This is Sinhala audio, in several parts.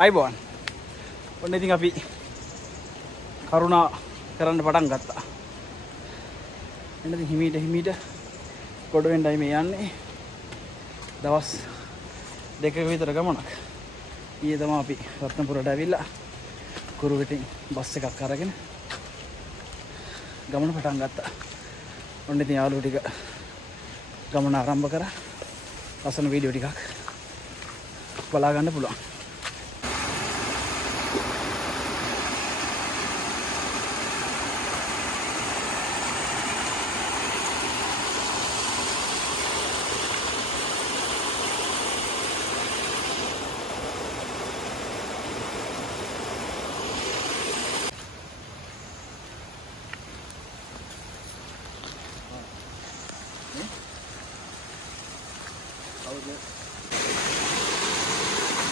අයිබෝන් ඔන්න ඉතින් අපි කරුණා කරන්න පටන් ගත්තා. එන්න ඉතින් හිමීට ගොඩ වෙන්නයි මේ යන්නේ. දවස් දෙකක විතර ගමනක්. ඊයේ තමයි අපි රත්නපුරට ඇවිල්ලා කුරුවෙටින් බස් එකක් අරගෙන ගමන පටන් ගත්තා. ඔන්න ඉතින් යාළුවෝ ටික ගමන ආරම්භ කරා. ලස්සන වීඩියෝ ටිකක් බලා ගන්න පුළුවන්.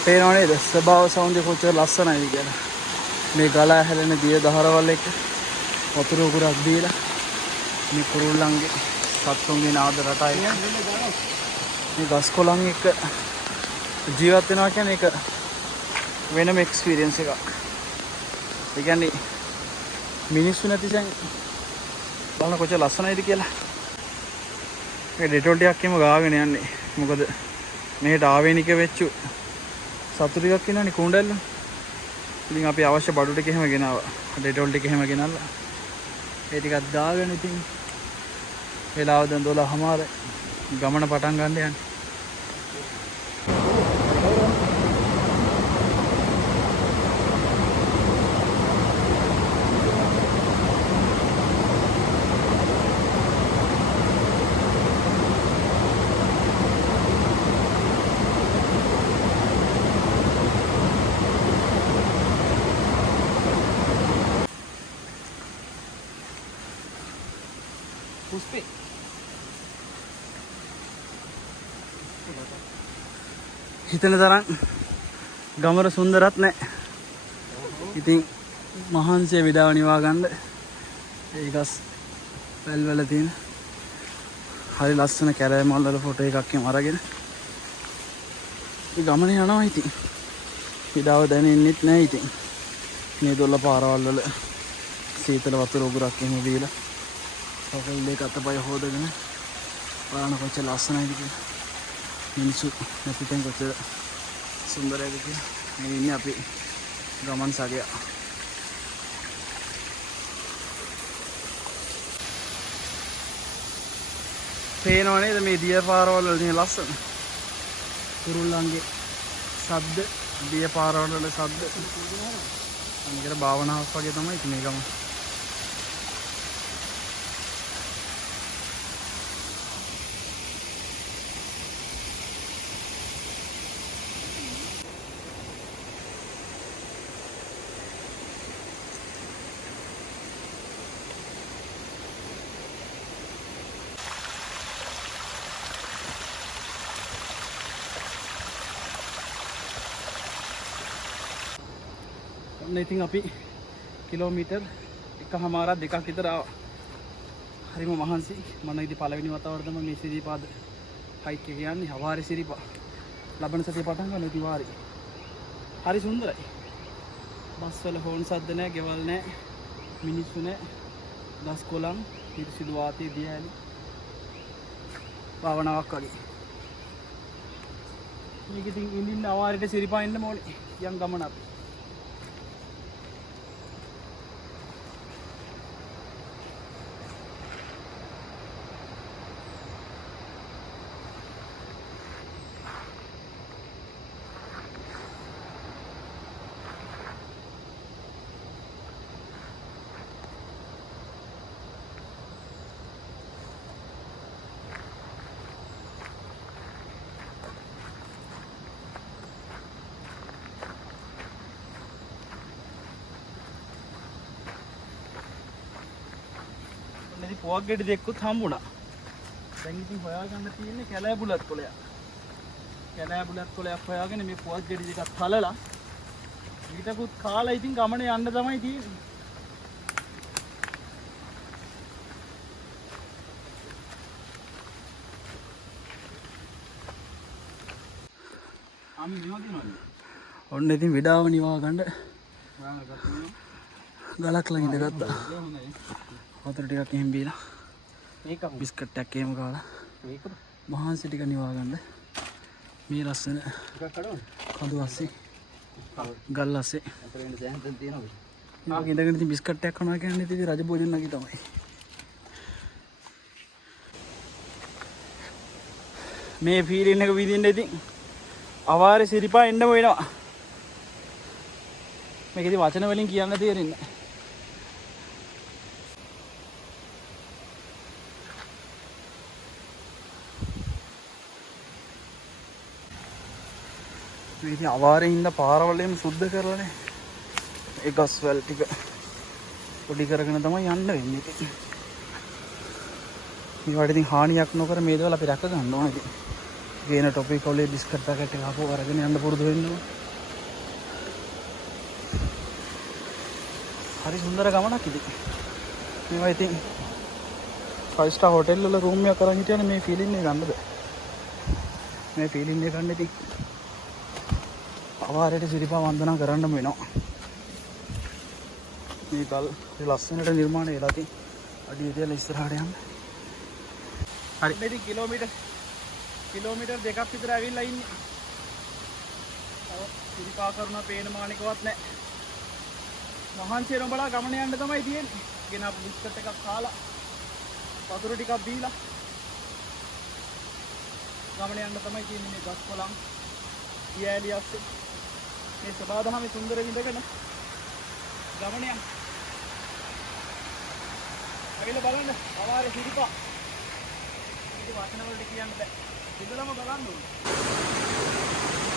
පේනව නේද ස්වභාව සෞන්දර්ය කොච්චර ලස්සනයිද කියලා. මේ ගලා හැලෙන දිය දහරවල් එක වතුර උගුරක් දීලා මේ කුරුල්ලන්ගේ සත්තුන්ගේ නාද රටයි මේ ගස් කොළන් එක්ක ජීවත් වෙනවා කියන්නේ ඒක වෙනම එක්ස්පීරියන්ස් එකක්. ඒ කියන්නේ මිනිස්සු නැති තැන් බලන කොච්චර ලස්සනයිද කියලා. මේ ඩෙටෝල් ටිකක් එම ගාගෙන යන්නේ. මොකද මෙහෙට ආවේනික වෙච්ච සතු ටිකක් ඉන්නනේ කුණ්ඩල්ල. ඉතින් අපි අවශ්‍ය බඩු ටික එහෙම ගෙනාවා. ඩෙටෝල් ටික එහෙම ගෙනල්ලා ඒ ටිකක් දාගෙන ඉතින් වෙලාව දැන් 12:00 ගමන පටන් ගන්න යන්නේ. පුස්පේ හිතන තරම් ගමර සුන්දරත් නැහැ. ඉතින් මහන්සිය විඩාව නිවා ගන්න ඒ ගස් වැල් වල තියෙන හරි ලස්සන කැලෑමල් වල ෆොටෝ එකක් එම අරගෙන මේ ගමන යනවා. ඉතින් විඩාව දැනෙන්නෙත් නැහැ. ඉතින් මේ දොළ පාරවල් වල සීතල වතුර උගුරක් එහෙම දීලා පොකල් දෙක අතපය හොදගෙන බලන කොච්චර ලස්සනයිද කියලා. මිනිස්සු නැතිතෙන් කොච්චර සුන්දරයිද කියලා. මේ ඉන්නේ අපි ගමන් සගය. පේනව නේද මේ දිය පාරවල් වල තියෙන ලස්සන කුරුල්ලන්ගේ ශබ්ද, දිය පාරවල් වල ශබ්ද. අනිකට භාවනාවක් වගේ තමයි ඉතින් මේ ගමන. ඉතින් අපි කිලෝමීටර් 1.5 2ක් විතර ආවා. හරිම මහන්සි. මම ඉතින් පළවෙනි වතාවට තමයි මේ සිරිපාද හයික් එක යන්නේ. හවාරි සිරිපා. ලබන සතිය පටන් ගන්න ඉතින් වාරි. හරි සුන්දරයි. බස් වල හෝන් සද්ද නැහැ, ගෙවල් නැහැ, මිනිස්සු නැහැ. ගස් කොළන්, පිරිසිදු වාතය දියහැලි. භාවනාවක් වගේ. මේක ඉතින් ඉඳින්න අවාරිට සිරිපා එන්න ඕනේ. යම් ගමන අපි. පුවක් ගෙඩි දෙකකුත් හම්බුණා. දැන් ඉතින් හොයාගන්න තියෙන්නේ කැලෑ බුලත් කොළයක්. කැලෑ බුලත් කොළයක් හොයාගෙන මේ පුවත් ගෙඩි දෙකක් තලලා ඊටකුත් කාලා ඉතින් ගමනේ යන්න තමයි තියෙන්නේ. ආමි මෙහෙම දිනවද? ඔන්න ඉතින් විඩාව නිවා ගන්න ගලක් ළඟ ඉඳගත්තා. වතුර ටිකක් එහෙම බීලා මේක බිස්කට් එකක් එහෙම කාලා මේක මහන්සි ටික නිවා ගන්න මේ ලස්සන ටිකක් කඩවන්න කඳු අස්සේ ගල් අස්සේ අතර ඉන්න දැන් තියෙනවා. මේක ඉඳගෙන ඉතින් බිස්කට් එකක් කනවා කියන්නේ ඉතින් රජ භෝජන නැගී තමයි. මේ ෆීලින් එක විඳින්න ඉතින් අවාරේ සිරිපා එන්න වෙනවා. මේක ඉතින් වචන වලින් කියන්න තේරෙන්නේ නැහැ. මේ ඉතින් අවාරේ ඉන්න පාරවලෙම සුද්ධ කරලානේ ඒ ගස්වැල් ටික පොඩි කරගෙන තමයි යන්න වෙන්නේ ඉතින්. මේවට ඉතින් හානියක් නොකර මේ දේවල් අපි රැක ගන්න ඕනේ ඉතින්. ගේන ටොපික් වල බිස්කට් පැකට් එක ආපහු අරගෙන යන්න පුරුදු වෙන්න ඕනේ. හරි සුන්දර ගමනක් ඉතින්. මේවා ඉතින් 5 star hotel වල room එකක් අරන් හිටියනේ මේ feeling එක ගන්න බෑ. මේ feeling එක ගන්න ඉතින් අවාරයට සිරිපා වන්දනා කරන්නම වෙනවා. මේ ගල් ලස්සනට නිර්මාණය වෙලා තියෙන අඩිය තියලා ඉස්සරහට යන්න. හරි. මේ ඉතින් කිලෝමීටර් දෙකක් විතර ඇවිල්ලා ඉන්නේ. සිරිපා කරුණා පේන මානිකවත් නැහැ. මහන්සියෙන් බලලා ගමන යන්න තමයි තියෙන්නේ. ගෙන අපු බිස්කට් එකක් කාලා වතුර ටිකක් බීලා ගමන යන්න තමයි තියෙන්නේ මේ ගස් කොළන් දියැලි අස්සේ. මේ සබාදහමේ සුන්දර විඳගෙන ගමන යන්න. අවිල බලන්න අවාරේ සිරිපා. මේක වචන වලට කියන්න බෑ. ඉඳලම බලන්න ඕනේ.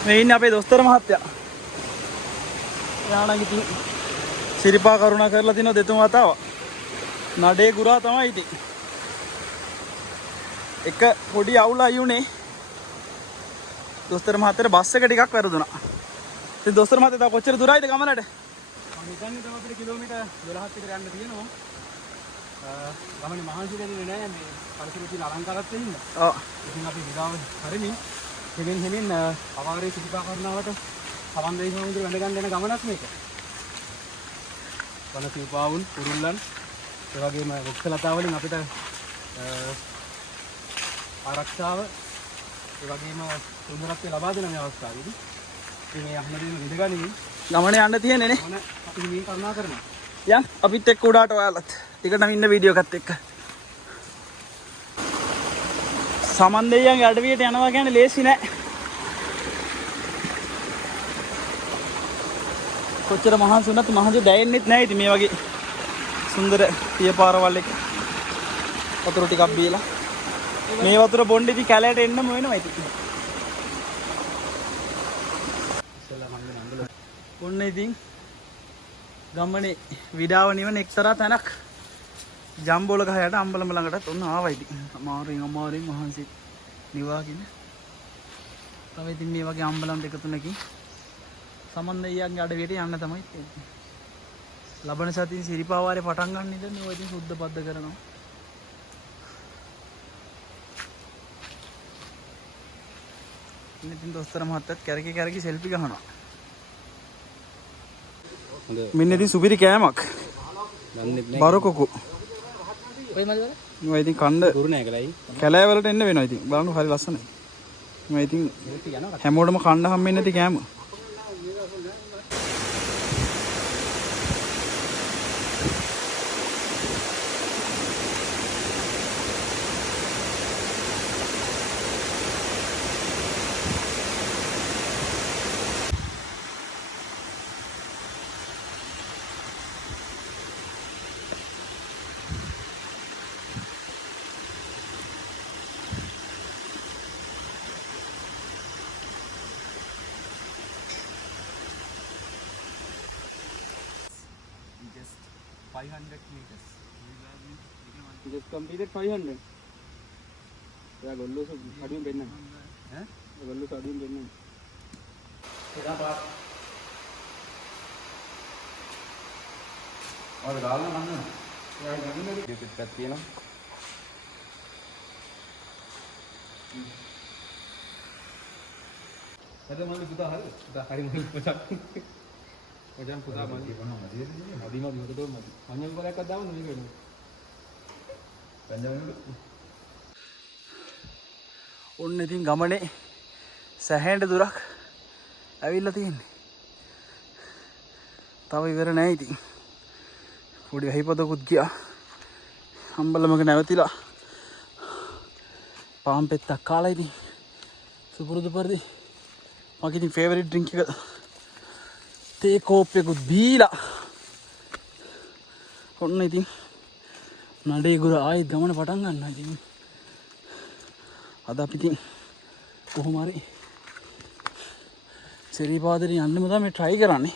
මේ ඉන්නේ අපේ දොස්තර මහත්තයා. යාණන් ඉතින් සිරිපා කරුණා කරලා තිනවා දෙතුන් වතාවක්. නඩේ ගුරා තමයි ඉතින්. එක පොඩි අවුලයි උනේ. දොස්තර මහත්තයාට බස් එක ටිකක් වැරදුනා. ඉතින් දොස්තර මහත්තයා තව කොච්චර දුරයිද ගමනට? මම හිතන්නේ තව අපිට කිලෝමීටර් 12ක් විතර යන්න තියෙනවා. ගමනේ මහන්සි දෙන්නේ නැහැ මේ පරිසරයේ අලංකාරات වෙන්න. ඔව්. ඉතින් අපි විඩාව හරිමින් හෙමින් අවාරේ සිරිපා කරුණාවට සමන් දෙයි සමුද්‍රේ වැඳ ගන්න යන ගමනක් මේක. වන සිව්පාවුන් කුරුල්ලන් ඒ වගේම වෘක්ෂලතා වලින් අපිට ආරක්ෂාව ඒ වගේම සුන්දරත්වය ලබා දෙන මේ අවස්ථාවේදී ඉතින් මේ අහනදීම විඳගනිමින් ගමනේ යන්න තියෙන්නේ නේ. අපි මේ කරුණා කරනවා. යන් අපිත් එක්ක උඩාට ඔයාලත් ටිකටම ඉන්න වීඩියෝ එකත් එක්ක. සමන් දෙයියන්ගේ අඩවියට යනවා කියන්නේ ලේසි නෑ. කොච්චර මහන්සි වුණත් මහන්සි දැයෙන්නෙත් නැහැ ඉතින් මේ වගේ සුන්දර පිය පාරවල් එක වතුර ටිකක් බීලා මේ වතුර බොන්න ඉතින් කැලයට එන්නම වෙනවා ඉතින්. ඔන්න ඉතින් ගම්මනේ විඩාව නිවන එක්තරා තැනක් ජම්බෝල ගහ යට අම්බලම ළඟටත් ඔන්න ආවා ඉතින්. අමාරුවෙන් මහන්සි නිවාගෙන තව ඉතින් මේ වගේ අම්බලම් දෙක තුනකින් සමන් දෙයියන්ගේ අඩවියට යන්න තමයි තියෙන්නේ. ලබන සතියේ සිරිපා වාරේ පටන් ගන්න ඉතින් මේවා ඉතින් සුද්ධ පද්ද කරනවා. ඉතින් දොස්තර මහත්තයත් කැරකි සෙල්ෆි ගහනවා. මෙන්න ඉතින් සුපිරි කෑමක්. දන්නෙත් නෑ. බරකොකු. ඔය මල්වල? මේ ඉතින් කණ්ඩ දුරු නෑ කරයි. කැලෑ වලට එන්න වෙනවා ඉතින්. බලන්න හරි ලස්සනයි. මේ ඉතින් හැමෝටම කණ්ඩ හම්බෙන්නේ නැති කෑම. just 500 meters. We just completed 500. Ya gollo aduin bennan. Gollo aduin bennan. Kenapa? Oh, galna manna. Ya ganna di dekat තියෙනවා. Ada mana putar hal? Dah hari ini putar. Macam putar mana? Madi betul madi. Hanya boleh kat daun ni kan. Panjang dulu. ඔන්න ඉතින් ගමනේ සැහැඬ දුරක් ඇවිල්ලා තියෙන්නේ. තව ඉවර නැහැ ඉතින්. පොඩි හයිපතකුත් ගියා. අම්බලමක නැවතිලා පාන් පෙත්තක් කාලා ඉතින් සුපුරුදු පරිදි මගේ ඉතින් ෆේවරිට් ඩ්‍රින්ක් එක තේ කෝප්පයකුත් බීලා ඔන්න ඉතින් නඩේ ගුර ආයෙත් ගමන පටන් ගන්නවා ඉතින්. අද අපි ඉතින් කොහොම හරි සිරිපාදේ යන්නම තමයි try කරන්නේ.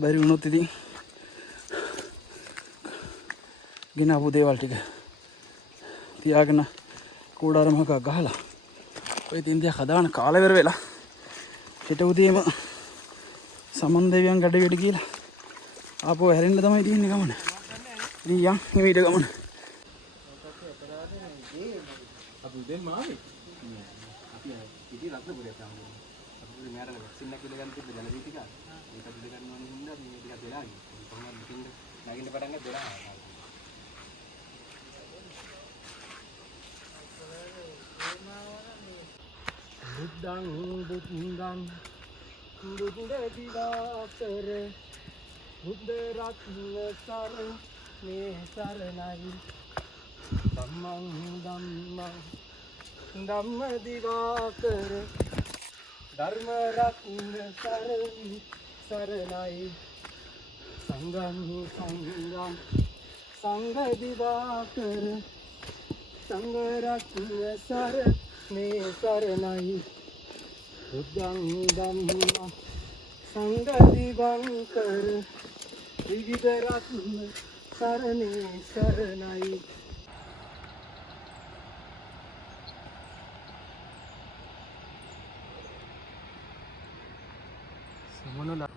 බැරි වුණොත් ඉතින් ගෙනාවු දේවල් ටික තියාගෙන කෝඩාරමක ගහලා ඔය තින් දෙයක් හදාන කාලෙ වෙර වෙලා හෙට උදේම සමන් දෙවියන් ගැඩ ගිහලා ආපහු හැරෙන්න තමයි තියෙන්නේ ගමන. ඉතින් යන් මේට ගමන. අපි දෙන්න ආවේ. අපි ඉති රත්නපුරේ යනවා. අපි මෙයාට වැක්සින් එකක් ගන්න තිබ්බ ජලදී ටික. ඒක දෙද ගන්න ඕනේ හින්දා මේ ටිකක් වෙලා ගියා. කොහොමද මිටින් නැගින්න පටන් ගත්තා 12. බුද්ධං බුද්ධං බුද්ධ දිවාකර බුද්ධ රත්න සරණ මේ සරණයි ධම්මං ධම්ම දිවාකර ධර්ම රත්න සරණයි සංඝං සංඝ දිවාකර සංඝ රත්න සරණ මේ සරණයි බුද්ධං ධම්මං සංඝ දිවාකර විවිධ රත්න සරණේ සරණයි. සමනලා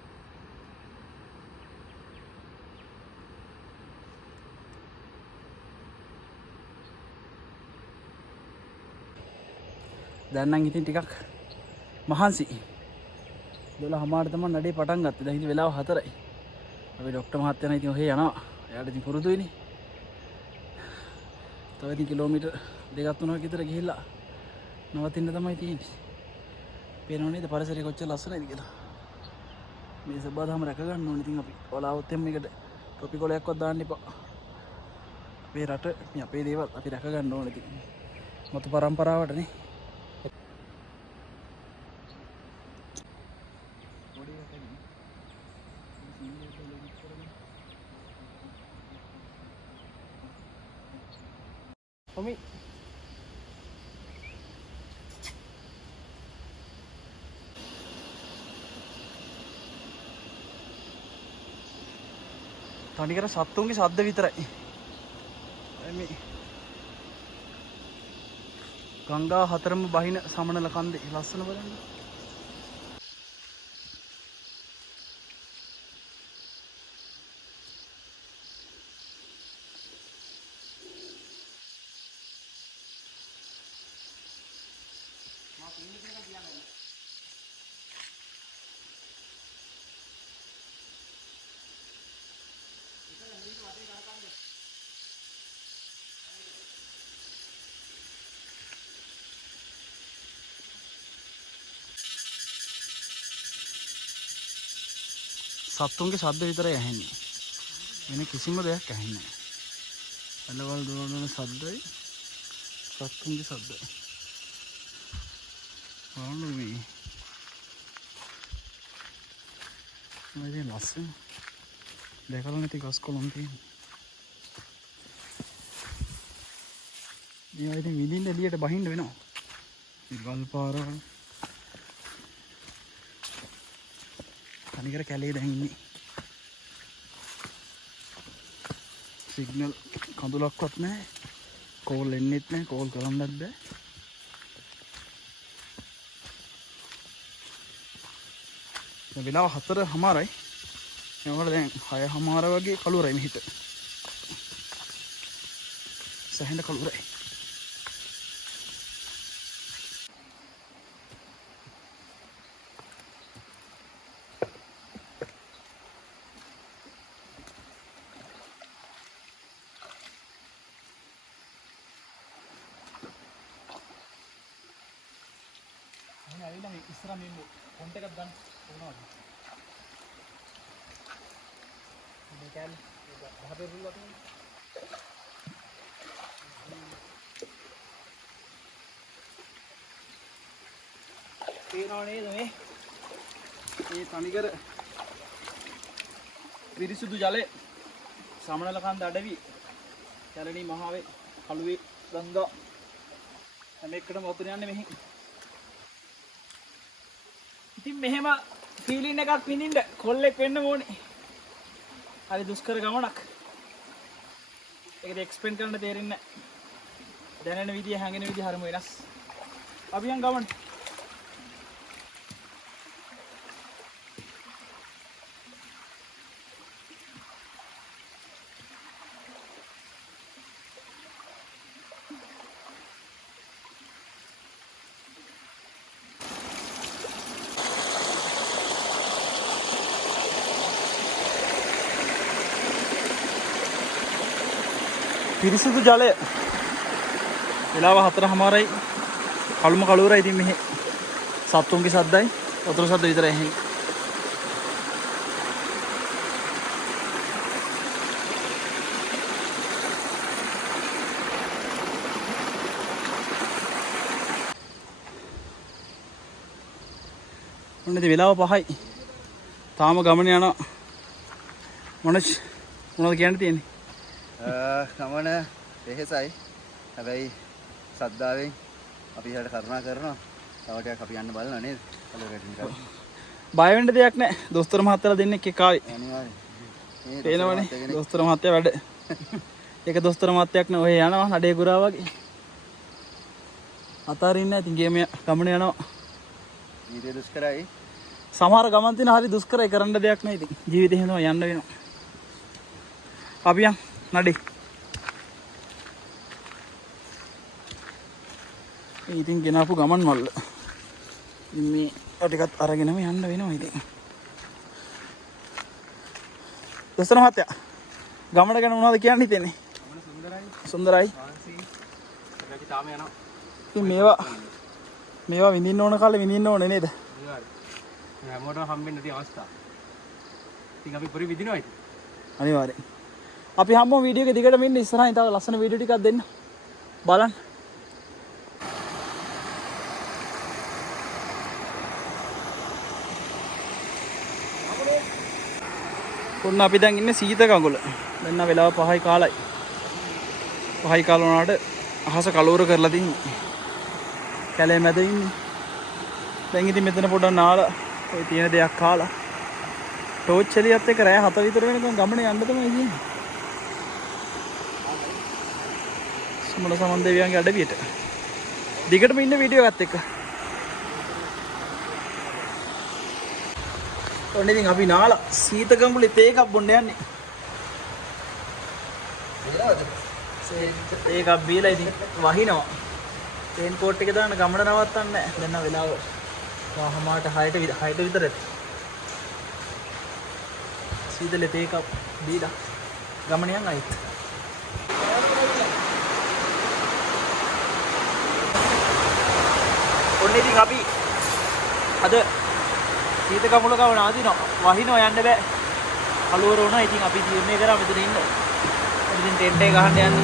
දැන් නම් ඉතින් ටිකක් මහන්සි 12:00 තමයි නඩේ පටන් ගත්තේ. දැන් ඉතින් වෙලාව 4යි. අපි ડોක්ටර් මහත්තයා ඉතින් ඔහේ යනවා. එයාට ඉතින් පුරුදුයිනේ. තව ඉතින් කිලෝමීටර් 2-3ක් විතර ගිහිල්ලා නවතින්න තමයි තියෙන්නේ. පේනව නේද පරිසරය කොච්චර ලස්සනයිද කියලා. මේ සබදාම රැක ගන්න ඕනේ. ඉතින් අපි ඔලාවොත් එම් එකට ටොපි කොලයක්වත් දාන්න එපා. අපේ රට මේ අපේ දේවල් අපි රැක ගන්න ඕනේ. ඉතින් මතු පරම්පරාවටනේ. Omi. තනිකර සත්තුන්ගේ ශබ්ද විතරයි. මේ ගංගා හතරම බහින සමනල කන්දේ ලස්සන බලන්න. සත්තුන්ගේ ශබ්ද විතරයි ඇහෙන්නේ. වෙන කිසිම දෙයක් ඇහෙන්නේ නැහැ. අලවල් දුරන ශබ්දයි සත්තුන්ගේ ශබ්දයි. ආනු මේ මේ ලස්සන දැකලා නැති ගස් කොළන් තියෙනවා. මේ ඉතින් විඳින්න එළියට බහින්න වෙනවා. ගල් පාරවල් තනිකර කැලේ දැන් ඉන්නේ. සිග්නල් කඳුලක්වත් නැහැ. කෝල් එන්නෙත් නැහැ. කෝල් කරන්නත් බෑ. වෙලාව 4:00යි. එනකොට දැන් 6:00 වගේ කළුවරයි මෙහිට. සැහෙන කළුවරයි. අනේ ඇවිල්ලා මේ ඉස්සරහ මේ පොන්ට් එකක් ගන්න ඕනවද? මේ කැල් ගහපේ රුල්ලා තියෙනවා. තේරෙනව නේද මේ තනිකර පිරිසිදු ජලය සමනල කන්ද අඩවි කැලණි මහාවේ කළුවේ ගංගා හැම එකටම වතුර යන්නේ මෙහි. ඉතින් මෙහෙම ෆීලින් එකක් විඳින්න කොල්ලෙක් වෙන්න ඕනේ. හරි දුෂ්කර ගමනක්. ඒකද එක්ස්පෙන්ඩ් කරන්න තේරෙන්නේ නැහැ. දැනෙන විදිය හැංගෙන විදිය හරිම වෙනස්. අපි යන් ගමන්. පිරිසිදු ජලය වෙලාව 4:00යි කළුම කළුවරයි. ඉතින් මෙහි සත්තුන්ගේ සද්දයි වතුර සද්ද විතරයි ඇහෙන්නේ. ඔන්න ඉතින් වෙලාව 5යි. තාම ගමන යනවා. මොනච් මොනවද කියන්න තියෙන්නේ? ගමන වෙහෙසයි. හැබැයි සද්දාවෙන් අපි ඉහළට කරුණා කරනවා. තව ටිකක් අපි යන්න බලනවා නේද? බය වෙන්න දෙයක් නැහැ. දොස්තර මහත්තයලා දෙන්නෙක් එක්ක ආවේ. අනිවාර්යෙන්. පේනවනේ දොස්තර මහත්තයා වැඩ. ඒක දොස්තර මහත්තයක් නේ ඔය යනවා නඩේ ගුරා වගේ. අතාරින්න නැහැ. ඉතින් ගේම ගමන යනවා. ජීවිතේ දුෂ්කරයි. සමහර ගමන් තියෙන හරි දුෂ්කරයි කරන්න දෙයක් නැහැ. ඉතින් ජීවිතේ හැමෝම යන්න වෙනවා. අපි යන් නඩේ. ඉතින් ගෙනාපු ගමන් මල්ල. ඉතින් මේ ටිකත් අරගෙනම යන්න වෙනවා ඉතින්. දොස්තර මහත්තයා ගමන ගැන මොනවද කියන්න හිතෙන්නේ? ගමන සුන්දරයි. සුන්දරයි. අපි තාම යනවා. ඉතින් මේවා විඳින්න ඕන කාලේ විඳින්න ඕනේ නේද? අනිවාර්යෙන්. හැමෝටම හම්බෙන්න තියෙන අවස්ථාව. ඉතින් අපි පොරි විඳිනවා ඉතින්. අනිවාර්යෙන්. අපි හැමෝම වීඩියෝ එක දිගටම ඉන්න ඉස්සරහින් තව ලස්සන වීඩියෝ ටිකක් දෙන්න. බලන්න. ඔන්න අපි දැන් ඉන්නේ සීත කඟුල. දැන් නම් වෙලාව 5යි කාලයි. 5යි කාල වුණාට අහස කලවර කරලා තින්නේ. කැලේ මැද ඉන්නේ. දැන් ඉතින් මෙතන පොඩ්ඩක් නාලා ඔය තියෙන දෙයක් කාලා ටෝච් එළියත් එක්ක රෑ 7 විතර වෙනකන් ගමනේ යන්න තමයි කියන්නේ. සමන සමන් දෙවියන්ගේ අඩවියට. දිගටම ඉන්න වීඩියෝ එකත් එක්ක. ඔන්න ඉතින් අපි නාලා සීත කඟුලේ තේ එකක් බොන්න යන්නේ. තේ එකක් බීලා ඉතින් වහිනවා. රේන් කෝට් එක දාන්න ගමන නවත්තන්නේ නැහැ. දැන් නම් වෙලාව 6:00ට විතර. සීතලේ තේ එකක් බීලා ගමන යන් ආයිත්. ඔන්න ඉතින් අපි අද සීත කමුල කවන ආදිනවා වහිනවා යන්න බෑ. කලවර වුණා. ඉතින් අපි තීරණය කරා මෙතන ඉන්න. ඉතින් ටෙන්ට් එක ගහන්න යන්න.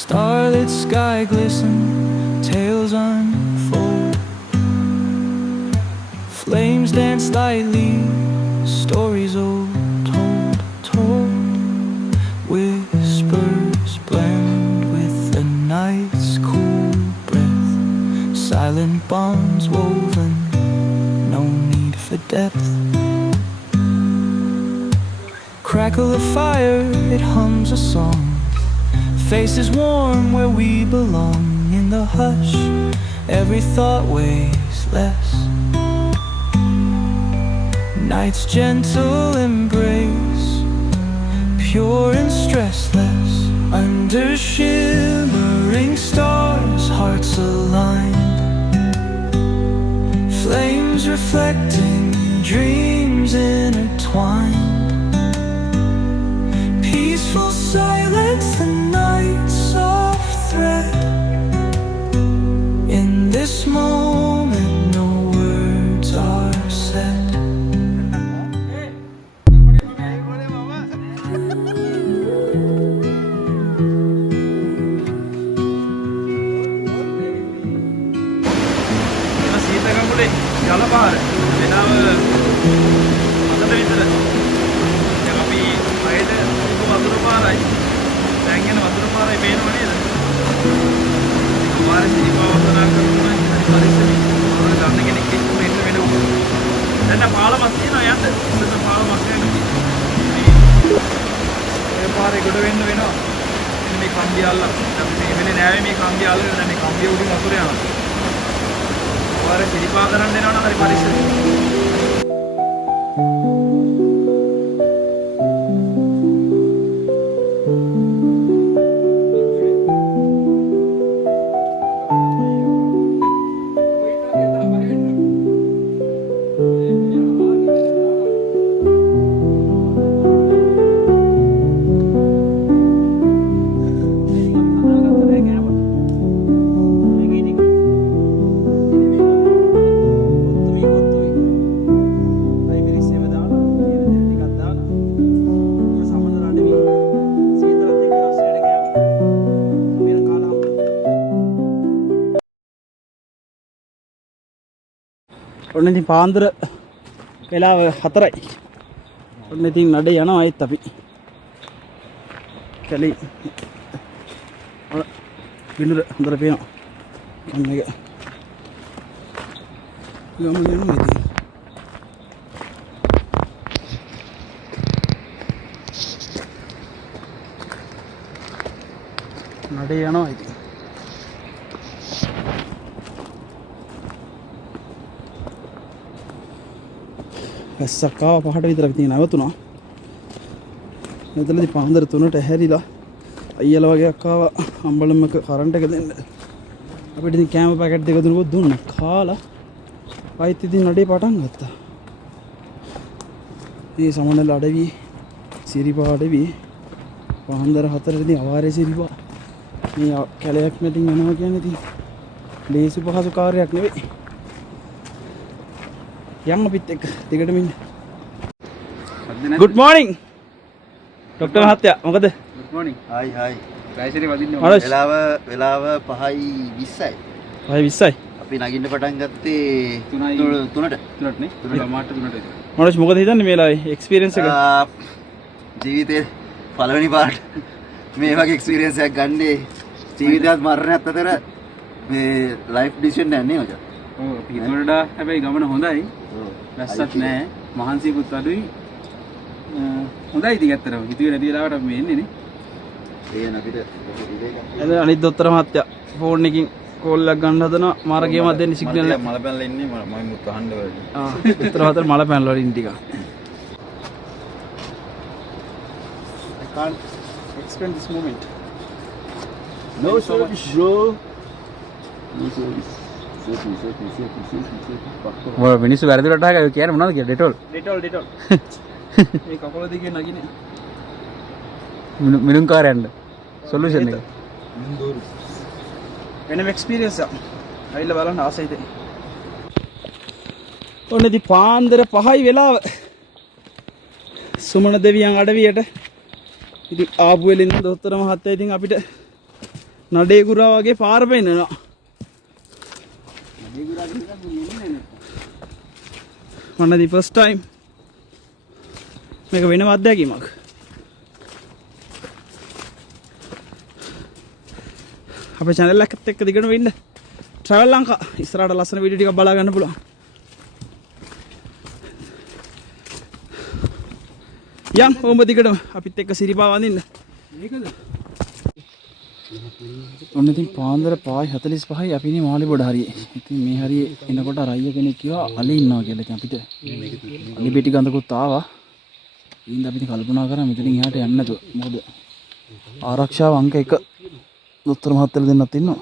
Starlit sky glisten, tales unfold. Flames dance lightly, stories old, told. Whispers blend with the night's cool breath. Silent bonds woven, no need for depth. crackle of fire, it hums a song. Faces warm where we belong. In the hush, every thought weighs less. Night's gentle embrace, pure and stressless. Under shimmering stars, hearts aligned. Flames reflecting, dreams intertwined. Peaceful silence, the night's soft thread. In this moment, no words are said. ජලපාර වෙනව අතට විතර දැන් අපි අයද වතුර පාරයි දැන් යන වතුර පාරයි පේනව නේද පාරේ සිරිපාවතනා කරනවා පරිස්සමෙන් මොනවද ගන්න කෙනෙක් එක්ක මෙන්න වෙනවා දැන් පාලමක් තියෙනවා යන්න ඉතින් පාලමක් යනවා මේ පාරේ ගොඩ වෙන්න වෙනවා මේ කම්බිය අල්ලලා අපි මේ වෙලේ නෑවේ මේ කම්බිය අල්ලගෙන දැන් මේ කම්බිය උඩින් වතුර යනවා පාරේ සිරිපා කරන් දෙනවා නම් හරි පරිස්සමෙන් ඔන්න ඉතින් පාන්දර වෙලාව 4යි. ඔන්න ඉතින් නඩේ යනවා ඒත් අපි. කැලේ විනුර හොඳට පේනවා. අන්න එක. ගම යනවා ඉතින්. නඩේ යනවා ඉතින්. වැස්සක් ආව පහට විතර අපි නැවතුණා. මෙතනදී පාන්දර 3ට හැරිලා අයියලා වගේ අක්කාව අම්බලමක කරන්ට් එක දෙන්න. අපිට ඉතින් කෑම පැකට් දෙක දුන්නොත් දුන්නා. කාලා ආයෙත් ඉතින් නඩේ පටන් ගත්තා. මේ සමනල අඩවි සිරිපා අඩවි පාන්දර 4ටදී අවාරේ සිරිපා මේ කැලයක් මැදින් යනවා කියන්නේ ඉතින් ලේසි පහසු කාර්යයක් නෙවෙයි. යන්න පිට එක දිගටම ඉන්න. good morning ડોක්ටර් මහත්තයා මොකද? good morning. Hi hi. රයිසරේ වදින්න වෙලාව 5:20යි. 5:20යි. අපි නගින්න පටන් ගත්තේ 3ට නේ? 3ට මාට 3ට. මොනවද මොකද හිතන්නේ මේ වෙලාවේ එක්ස්පීරියන්ස් එක? ජීවිතේ පළවෙනි පාට මේ වගේ එක්ස්පීරියන්ස් එකක් ගන්නේ ජීවිතයත් මරණයත් අතර මේ ලයිෆ් ඩිසිෂන් එකක් නේ මචං. ඔව් අපි හිතුවට හැබැයි ගමන හොඳයි. වැස්සක් නැහැ. මහන්සියකුත් අඩුයි. හොඳයි ඉතින් ඇත්තටම. හිතුවේ නැති වෙලාවට අපි මේ එන්නේ නේ. ඒ අපිට එද අනිත් දොස්තර මහත්තයා ෆෝන් එකකින් කෝල් එකක් ගන්න හදනවා. මාර්ගය මැදෙන් සිග්නල් එක මල පැනලා ඉන්නේ මම මුත් අහන්න වෙයි. දොස්තර මහත්තයා මල පැනලා වලින් ටික. I can't explain this moment. No service bro. No service. ඔය මිනිස්සු වැරදිලට ආගය කියන්නේ මොනවද කියලා ඩෙටෝල්. ඩෙටෝල්. මේ කකුල දිගේ නගිනේ. මිනුම් කාරයන්ද සොලියුෂන් එක. වෙනම එක්ස්පීරියන්ස් එක. ඇවිල්ලා බලන්න ආසයිද? ඔන්නදී පාන්දර 5යි වෙලාව. සුමන දෙවියන් අඩවියට ඉතින් ආපු වෙලින් දොස්තර මහත්තයා ඉතින් අපිට නඩේ ගුරා වගේ පාර පෙන්නනවා. One of the first time මේක වෙනම අත්දැකීමක්. අපේ channel එකත් එක්ක දිගටම ඉන්න. travel ලංකා ඉස්සරහට ලස්සන වීඩියෝ ටිකක් බලා ගන්න පුළුවන්. යම් ඔබ දිගටම අපිත් එක්ක සිරිපා වඳින්න. මේකද? ඔන්න ඉතින් පාන්දර 5:45යි අපි ඉන්නේ මාලිබොඩ හරියේ. ඉතින් මේ හරියේ එනකොට රයිය කෙනෙක් කිව්වා අලි ඉන්නවා කියලා. ඉතින් අපිට අලි පිටි ගඳකුත් ආවා. ඉතින් අපි කල්පනා කරා මෙතනින් එහාට යන්න නැතුව. මොකද ආරක්ෂාව අංක 1 දොස්තර මහත්තයලා දෙන්නත් ඉන්නවා.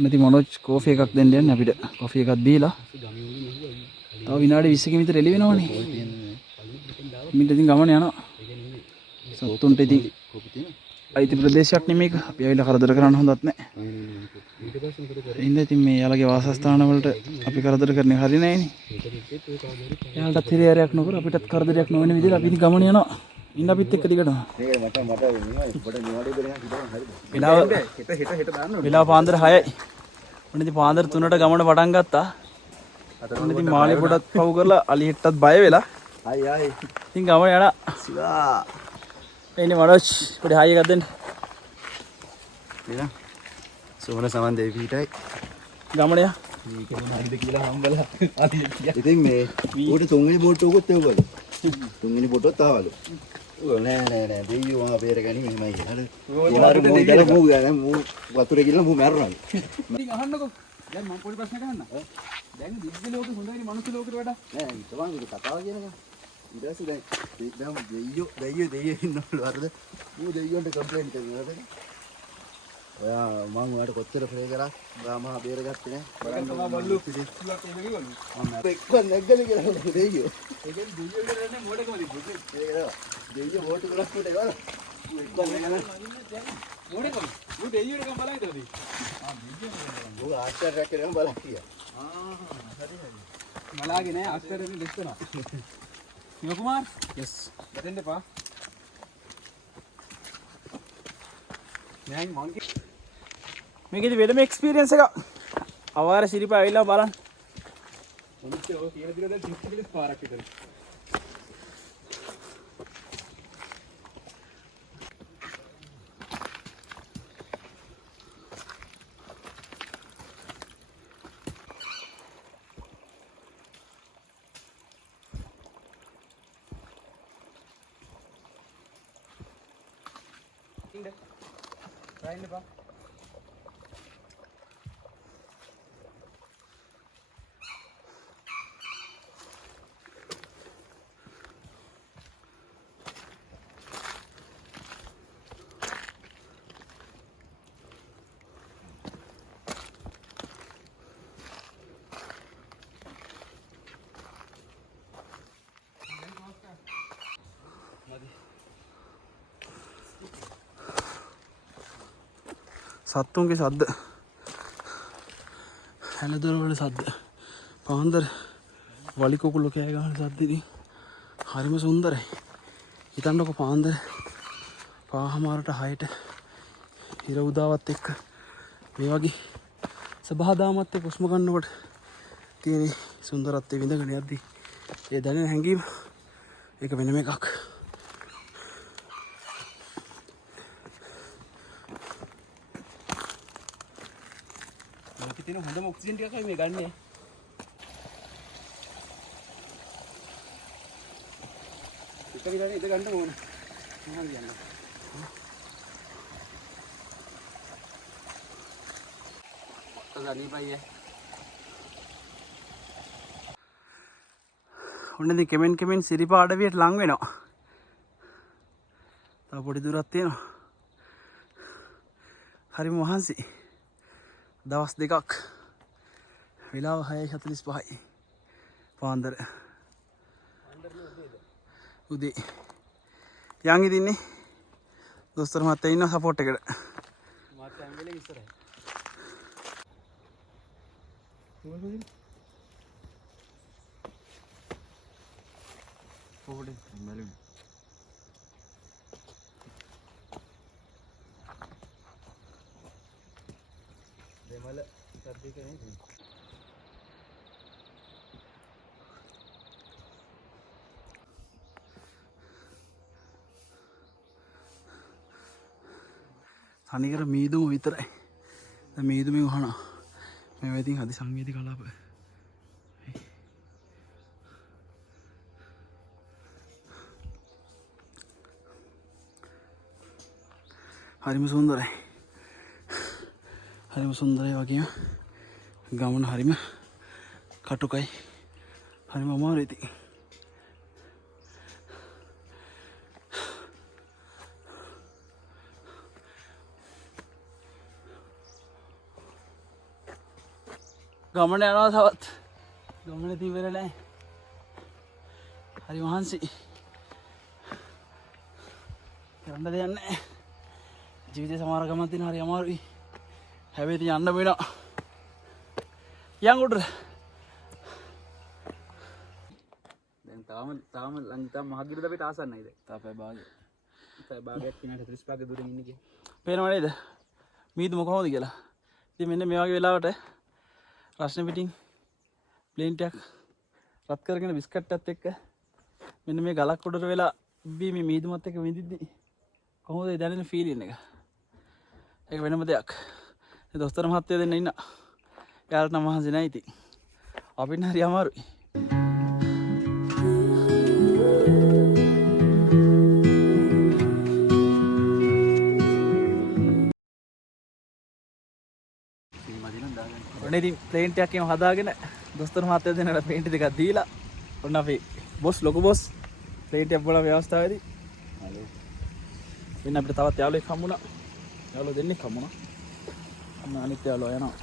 නැති මොනොච් කෝෆි එකක් දෙන්න යන්නේ අපිට. කෝෆි එකක් දීලා තව විනාඩි 20කින් විතර එළි වෙනවනේ. මිට ඉතින් ගමන යනවා. සතුන්ට ඉතින් අයිති ප්‍රදේශයක් නෙමේක. අපි ඇවිල්ලා කරදර කරන්න හොඳත් නැහැ. ඉතින් ඉතින් මේ යාළගේ වාසස්ථාන වලට අපි කරදර කරන්නේ හරිය නැහැනේ. යාළටත් හිරියරයක් නොකර අපිටත් කරදරයක් නොවන විදිහට අපි ඉතින් ගමන යනවා. ඉන්න අපිත් එක්ක දිගටම. වෙලාව පාන්දර 6යි. ඔන්න ඉතින් පාන්දර 3ට ගමන පටන් ගත්තා. ඔන්න ඉතින් මාළි පොඩක් පව් කරලා අලි හෙට්ටත් බය වෙලා. හයි. ඉතින් ගමන යනවා. සිවා. එන්නේ මනෝජ් පොඩි හයි එකක් දෙන්න. නේද? සෝන සමන් දෙවියටයි ගමන යා. මේක මොනවද කියලා හම්බලා අලි කියා. ඉතින් මේ ඌට තුන්වෙනි බෝට් උකුත් එව්වලු. තුන්වෙනි බෝට්ටත් ආවලු. නෑ දෙයියෝ ආ බේරගනි මෙහෙමයි කියලා. යාර මූ ගාන මූ වතුරේ ගිහලා මූ මැරෙනවා. ඉතින් අහන්නකෝ. දැන් මම පොඩි ප්‍රශ්නයක් අහන්න. දැන් දිව්‍ය ලෝකෙ හොඳයි මනුස්ස ලෝකෙට වඩා. නෑ තමන් මේක කතාව කියනවා. ඊට පස්සේ දැන් දෙයියෝ ඉන්නවලු අරද. මූ දෙයියන්ට කම්ප්ලේන්ට් කරනවා. ඔයා මම ඔයාලට කොච්චර ප්‍රේ කරා. ඔයා මහා බේරගත්තේ නෑ. බලන්න තමයි බල්ලු. ඉස්සුලක් එන්න කිව්වලු. මම එක්ක නැග්ගලි කියලා දෙයියෝ. ඒකෙන් දිව්‍ය ලෝකෙට යන්නේ මොඩකම තිබ්බේ. ඒක නේද? දෙයියෝ වෝට් කරලා කොට ඒවල. ඌ එක්ක නෑ. මොඩකම. ඌ දෙයියෝට කම් බලයිද ඔදී. ඌ ආශ්චර්යයක් කරගෙන බලන් කියා. හරි. මලාගේ නෑ ආශ්චර්යෙන් දෙස්තනවා. शिव कुमार यस बतेंगे पा මේකේදී වෙනම එක්ස්පීරියන්ස් එකක් අවාර සිරිපා ඇවිල්ලා බලන්න මොනිට ඔය කියන දින දැන් 30 කිලෝ පාරක් විතර Right, Papa. සත්තුන්ගේ සද්ද හැලදොර වල සද්ද පාන්දර වලි කුකුල්ලෝ කෑ ගහන සද්ද ඉතින් හරිම සුන්දරයි හිතන්නකෝ පාන්දර 5:00ට 6ට හිර උදාවත් එක්ක මේ වගේ සබහාදාමත් එක්ක උස්ම ගන්නකොට තියෙන සුන්දරත්වය විඳගෙන යද්දි ඒ දැනෙන හැඟීම ඒක වෙනම එකක් තියෙන හොඳම ඔක්සිජන් ටිකයි මේ ගන්නේ. එක විතරනේ ඉඳ ගන්න ඕන. මොනවද කියන්නේ? තදලි බයිය. ඔන්නේ කෙමෙන් සිරිපා අඩවියට ලං වෙනවා. තව පොඩි දුරක් තියෙනවා. හරිම මහන්සි. දවස් දෙකක් වෙලාව 6:45යි පාන්දර උදේ යන් ඉදින්නේ දොස්තර මහත්තයා ඉන්න සපෝට් එකට මහත්තයා ඇඟිල්ලෙන් ඉස්සරහයි පොඩි මැලුම් දෙමළ සද්දික නේද තනිකර මීදුම විතරයි දැන් මීදුමේ වහනවා මේ ඉතින් හදි සංවේදී කලාප හරිම සුන්දරයි. හරිම සුන්දරයි වගේම ගමන හරිම කටුකයි. හරිම අමාරුයි ඉතින්. ගමන යනවා තවත්. ගමන ඉවර නැහැ. හරි මහන්සි. යන්න දෙයක් නැහැ. ජීවිතේ සමහර ගමන් තියෙන හරි අමාරුයි. හැබැයි ඉතින් යන්න වෙනවා. යන් උඩට. දැන් තාම ලංකාව මහගිරිද අපිට ආසන්නයි දැන්. තාපය භාගය. තාපය භාගයක් කිනාට 35 දුරින් ඉන්නේ කිය. පේනව නේද? මීදු මොකවද කියලා. ඉතින් මෙන්න මේ වගේ වෙලාවට රස්නේ පිටින් ප්ලේන් එකක් රත් කරගෙන බිස්කට් එකත් එක්ක මෙන්න මේ ගලක් උඩට වෙලා ඉබ්බී මේ මීදුමත් එක්ක විඳිද්දි කොහොමද ඒ දැනෙන ෆීලින් එක? ඒක වෙනම දෙයක්. ඒ දොස්තර මහත්තයා දෙන්න ඉන්න. එයාලට නම් මහන්සි නැහැ ඉතින්. අපිට හරි අමාරුයි. ඔන්න ඉතින් ප්ලේන් එකක් එහෙම හදාගෙන දොස්තර මහත්තයා දෙන්නට පේන්ට් ටිකක් දීලා ඔන්න අපි බොස් ලොකු බොස් ප්ලේන් එකක් බෝලා ව්‍යවස්ථාවේදී හලෝ වෙන අපිට තවත් යාළුවෙක් හම්බුණා. යාළුවෝ දෙන්නෙක් හම්බුණා. අන්න අනිත් යාළුවා යනවා.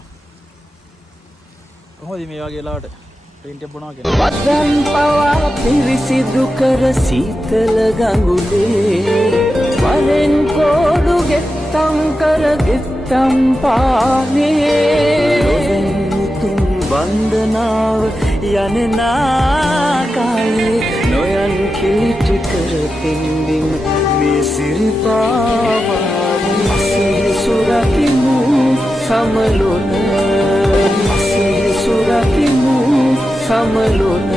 කොහොමද මේ වගේ වෙලාවට ප්ලේන් එකක් බොනවා කියන්නේ? වදන් පවා පිරිසිදු කර සීතල ගඟුලේ වරෙන් කෝඩු ගෙත්තම් කර ගෙත්තම් පානේ තුන් වන්දනාව යනනාකායේ නොයන් කීටි කර පින්දින් මේ සිරිපාවානේ සිරිසුරකිමු සමලොන සිරිසුරකිමු සමලොන